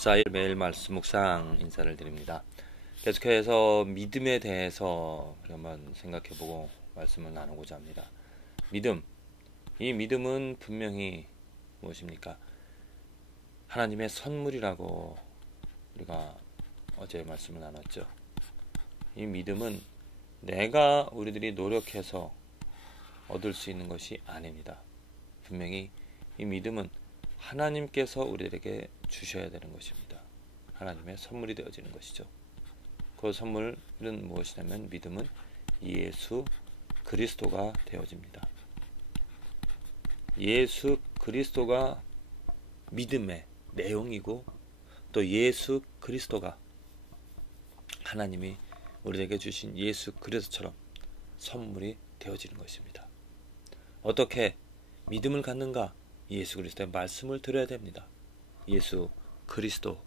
14일 매일 말씀 묵상 인사를 드립니다. 계속해서 믿음에 대해서 한번 생각해보고 말씀을 나누고자 합니다. 믿음, 이 믿음은 분명히 무엇입니까? 하나님의 선물이라고 우리가 어제 말씀을 나눴죠. 이 믿음은 우리들이 노력해서 얻을 수 있는 것이 아닙니다. 분명히 이 믿음은 하나님께서 우리들에게 주셔야 되는 것입니다. 하나님의 선물이 되어지는 것이죠. 그 선물은 무엇이냐면 믿음은 예수 그리스도가 되어집니다. 예수 그리스도가 믿음의 내용이고, 또 예수 그리스도가 하나님이 우리에게 주신 예수 그리스도처럼 선물이 되어지는 것입니다. 어떻게 믿음을 갖는가? 예수 그리스도의 말씀을 들어야 됩니다. 예수 그리스도가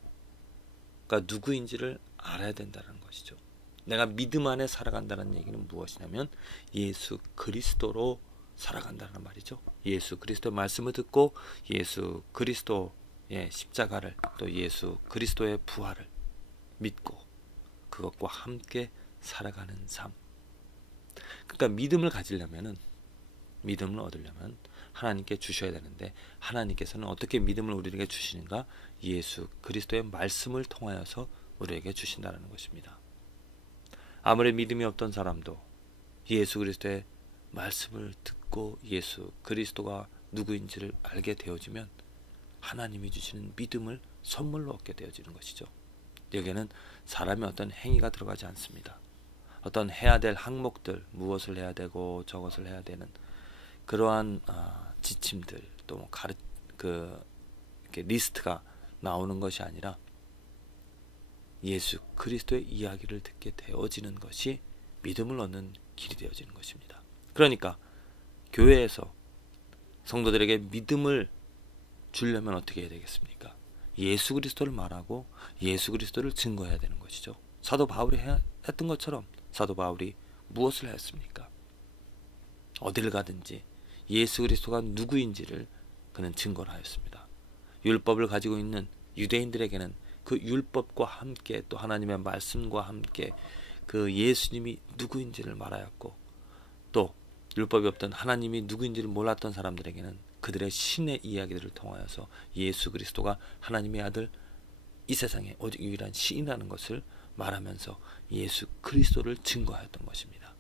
누구인지를 알아야 된다는 것이죠. 내가 믿음 안에 살아간다는 얘기는 무엇이냐면 예수 그리스도로 살아간다는 말이죠. 예수 그리스도의 말씀을 듣고 예수 그리스도의 십자가를, 또 예수 그리스도의 부활을 믿고 그것과 함께 살아가는 삶. 그러니까 믿음을 얻으려면 하나님께 주셔야 되는데, 하나님께서는 어떻게 믿음을 우리에게 주시는가? 예수 그리스도의 말씀을 통하여서 우리에게 주신다는 것입니다. 아무리 믿음이 없던 사람도 예수 그리스도의 말씀을 듣고 예수 그리스도가 누구인지를 알게 되어지면 하나님이 주시는 믿음을 선물로 얻게 되어지는 것이죠. 여기에는 사람의 어떤 행위가 들어가지 않습니다. 어떤 해야 될 항목들, 무엇을 해야 되고 저것을 해야 되는 그러한 지침들, 또 이렇게 리스트가 나오는 것이 아니라 예수 그리스도의 이야기를 듣게 되어지는 것이 믿음을 얻는 길이 되어지는 것입니다. 그러니까 교회에서 성도들에게 믿음을 주려면 어떻게 해야 되겠습니까? 예수 그리스도를 말하고 예수 그리스도를 증거해야 되는 것이죠. 사도 바울이 했던 것처럼 사도 바울이 무엇을 했습니까? 어디를 가든지 예수 그리스도가 누구인지를 그는 증거를 하였습니다. 율법을 가지고 있는 유대인들에게는 그 율법과 함께, 또 하나님의 말씀과 함께 그 예수님이 누구인지를 말하였고, 또 율법이 없던 하나님이 누구인지를 몰랐던 사람들에게는 그들의 신의 이야기들을 통하여서 예수 그리스도가 하나님의 아들, 이 세상에 오직 유일한 신이라는 것을 말하면서 예수 그리스도를 증거하였던 것입니다.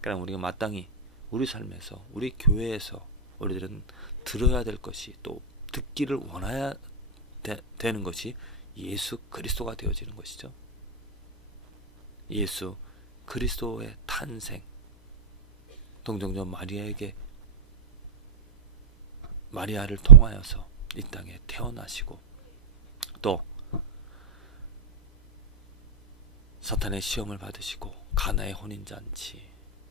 그럼 우리가 마땅히 우리 삶에서, 우리 교회에서 우리들은 들어야 될 것이, 또 듣기를 원해야 되는 것이 예수 그리스도가 되어지는 것이죠. 예수 그리스도의 탄생, 동정녀 마리아를 통하여서 이 땅에 태어나시고, 또 사탄의 시험을 받으시고 가나의 혼인잔치,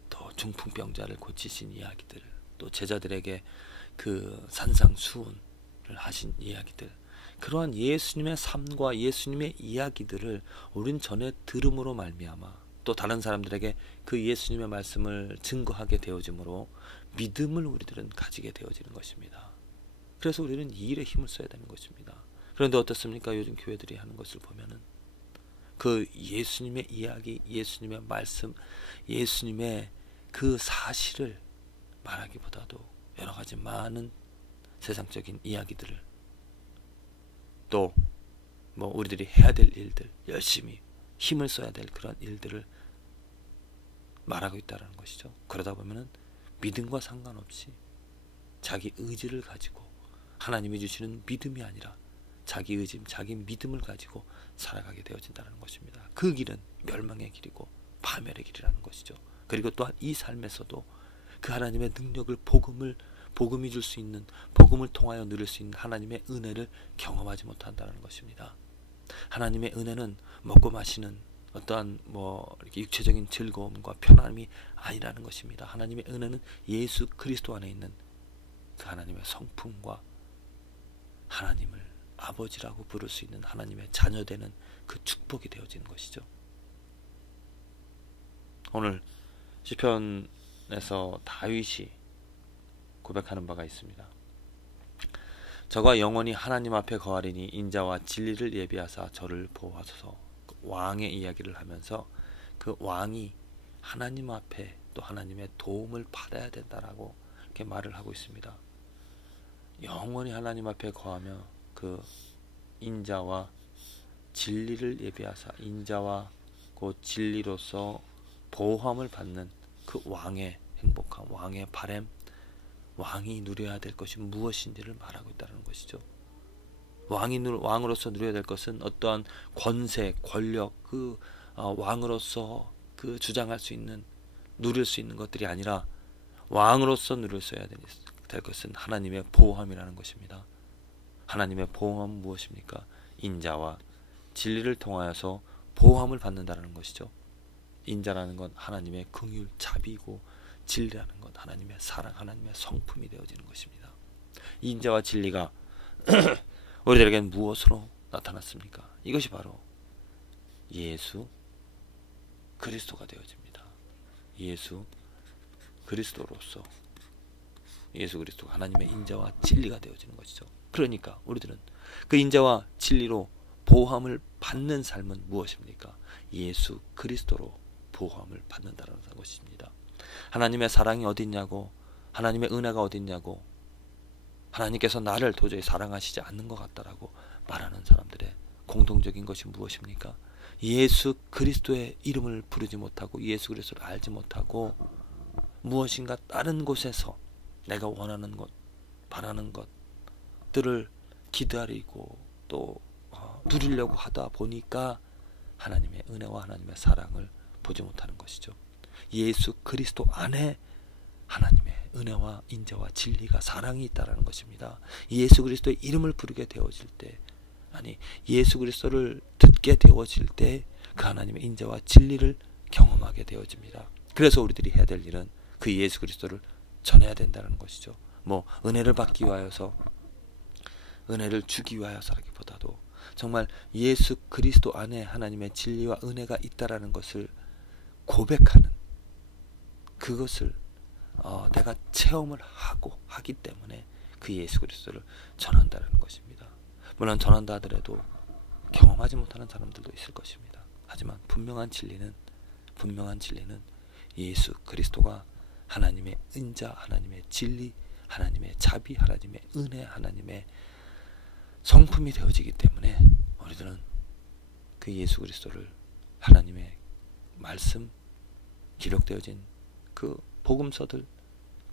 또 중풍병자를 고치신 이야기들, 또 제자들에게 그 산상수훈을 하신 이야기들, 그러한 예수님의 삶과 예수님의 이야기들을 우린 전에 들음으로 말미암아 또 다른 사람들에게 그 예수님의 말씀을 증거하게 되어짐으로 믿음을 우리들은 가지게 되어지는 것입니다. 그래서 우리는 이 일에 힘을 써야 되는 것입니다. 그런데 어떻습니까? 요즘 교회들이 하는 것을 보면은 그 예수님의 이야기, 예수님의 말씀, 예수님의 그 사실을 말하기보다도 여러 가지 많은 세상적인 이야기들을, 또 우리들이 해야 될 일들, 열심히 힘을 써야 될 그런 일들을 말하고 있다는 것이죠. 그러다 보면은 믿음과 상관없이 자기 의지를 가지고, 하나님이 주시는 믿음이 아니라 자기 의지, 자기 믿음을 가지고 살아가게 되어진다는 것입니다. 그 길은 멸망의 길이고 파멸의 길이라는 것이죠. 그리고 또한 이 삶에서도 그 하나님의 능력을, 복음이 줄 수 있는, 복음을 통하여 누릴 수 있는 하나님의 은혜를 경험하지 못한다는 것입니다. 하나님의 은혜는 먹고 마시는 어떠한 이렇게 육체적인 즐거움과 편안함이 아니라는 것입니다. 하나님의 은혜는 예수 그리스도 안에 있는 그 하나님의 성품과 하나님을 아버지라고 부를 수 있는 하나님의 자녀되는 그 축복이 되어지는 것이죠. 오늘 시편에서 다윗이 고백하는 바가 있습니다. 저가 영원히 하나님 앞에 거하리니 인자와 진리를 예비하사 저를 보호하소서. 왕의 이야기를 하면서 그 왕이 하나님 앞에 또 하나님의 도움을 받아야 된다라고 이렇게 말을 하고 있습니다. 영원히 하나님 앞에 거하며 그 인자와 진리를 예비하사 인자와 그 진리로서 보호함을 받는 그 왕의 행복함, 왕의 바램, 왕이 누려야 될 것이 무엇인지를 말하고 있다는 것이죠. 왕으로서 누려야 될 것은 어떠한 권세, 권력, 왕으로서 그 주장할 수 있는, 누릴 수 있는 것들이 아니라 왕으로서 누려야 될 것은 하나님의 보호함이라는 것입니다. 하나님의 보호함은 무엇입니까? 인자와 진리를 통하여서 보호함을 받는다는 것이죠. 인자라는 건 하나님의 긍휼, 자비이고 진리라는 건 하나님의 사랑, 하나님의 성품이 되어지는 것입니다. 인자와 진리가 우리들에게는 무엇으로 나타났습니까? 이것이 바로 예수 그리스도가 되어집니다. 예수 그리스도로서 예수 그리스도가 하나님의 인자와 진리가 되어지는 것이죠. 그러니까 우리들은 그 인자와 진리로 보호함을 받는 삶은 무엇입니까? 예수 그리스도로 보호함을 받는다는 것입니다. 하나님의 사랑이 어디 있냐고, 하나님의 은혜가 어디 있냐고, 하나님께서 나를 도저히 사랑하시지 않는 것 같다라고 말하는 사람들의 공통적인 것이 무엇입니까? 예수 그리스도의 이름을 부르지 못하고 예수 그리스도를 알지 못하고 무엇인가 다른 곳에서 내가 원하는 것, 바라는 것들을 기다리고 또 누리려고 하다 보니까 하나님의 은혜와 하나님의 사랑을 보지 못하는 것이죠. 예수 그리스도 안에 하나님의 은혜와 인자와 진리가 사랑이 있다라는 것입니다. 예수 그리스도의 이름을 부르게 되어질 때, 아니 예수 그리스도를 듣게 되어질 때 그 하나님의 인자와 진리를 경험하게 되어집니다. 그래서 우리들이 해야 될 일은 그 예수 그리스도를 전해야 된다는 것이죠. 은혜를 받기 위하여서, 은혜를 주기 위하여서라기보다도 정말 예수 그리스도 안에 하나님의 진리와 은혜가 있다라는 것을 고백하는, 그것을 내가 체험을 하기 때문에 그 예수 그리스도를 전한다는 것입니다. 물론 전한다 하더라도 경험하지 못하는 사람들도 있을 것입니다. 하지만 분명한 진리는 예수 그리스도가 하나님의 인자, 하나님의 진리, 하나님의 자비, 하나님의 은혜, 하나님의 성품이 되어지기 때문에 우리들은 그 예수 그리스도를, 하나님의 말씀, 기록되어진 그 복음서들,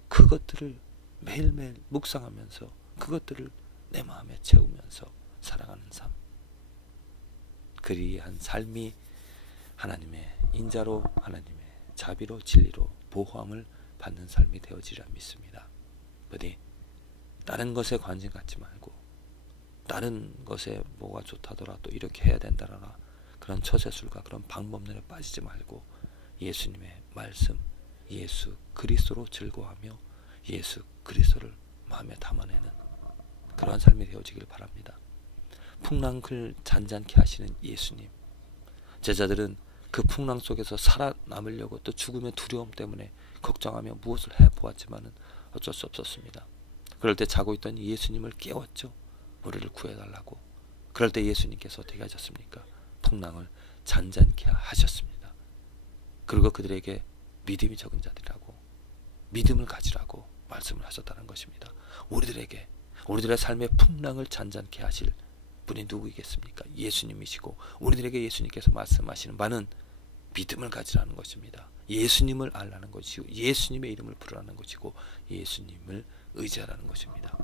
그것들을 매일매일 묵상하면서 그것들을 내 마음에 채우면서 살아가는 삶, 그리한 삶이 하나님의 인자로, 하나님의 자비로, 진리로 보호함을 받는 삶이 되어지리라 믿습니다. 부디 다른 것에 관심 갖지 말고, 다른 것에 뭐가 좋다더라 또 이렇게 해야 된다라 그런 처세술과 그런 방법론에 빠지지 말고 예수님의 말씀, 예수 그리스도로 즐거워하며 예수 그리스도를 마음에 담아내는 그러한 삶이 되어지길 바랍니다. 풍랑을 잔잔케 하시는 예수님, 제자들은 그 풍랑 속에서 살아남으려고 또 죽음의 두려움 때문에 걱정하며 무엇을 해보았지만은 어쩔 수 없었습니다. 그럴 때 자고 있던 예수님을 깨웠죠. 우리를 구해달라고. 그럴 때 예수님께서 어떻게 하셨습니까? 풍랑을 잔잔케 하셨습니다. 그리고 그들에게 믿음이 적은 자들이라고, 믿음을 가지라고 말씀을 하셨다는 것입니다. 우리들의 삶의 풍랑을 잔잔케 하실 분이 누구이겠습니까? 예수님이시고, 우리들에게 예수님께서 말씀하시는 바는 믿음을 가지라는 것입니다. 예수님을 알라는 것이고, 예수님의 이름을 부르라는 것이고, 예수님을 의지하라는 것입니다.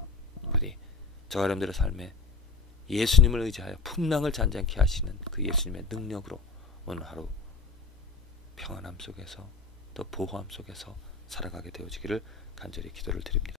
우리 저와 여러분들의 삶에 예수님을 의지하여 풍랑을 잔잔케 하시는 그 예수님의 능력으로 오늘 하루 평안함 속에서 또 보호함 속에서 살아가게 되어지기를 간절히 기도를 드립니다.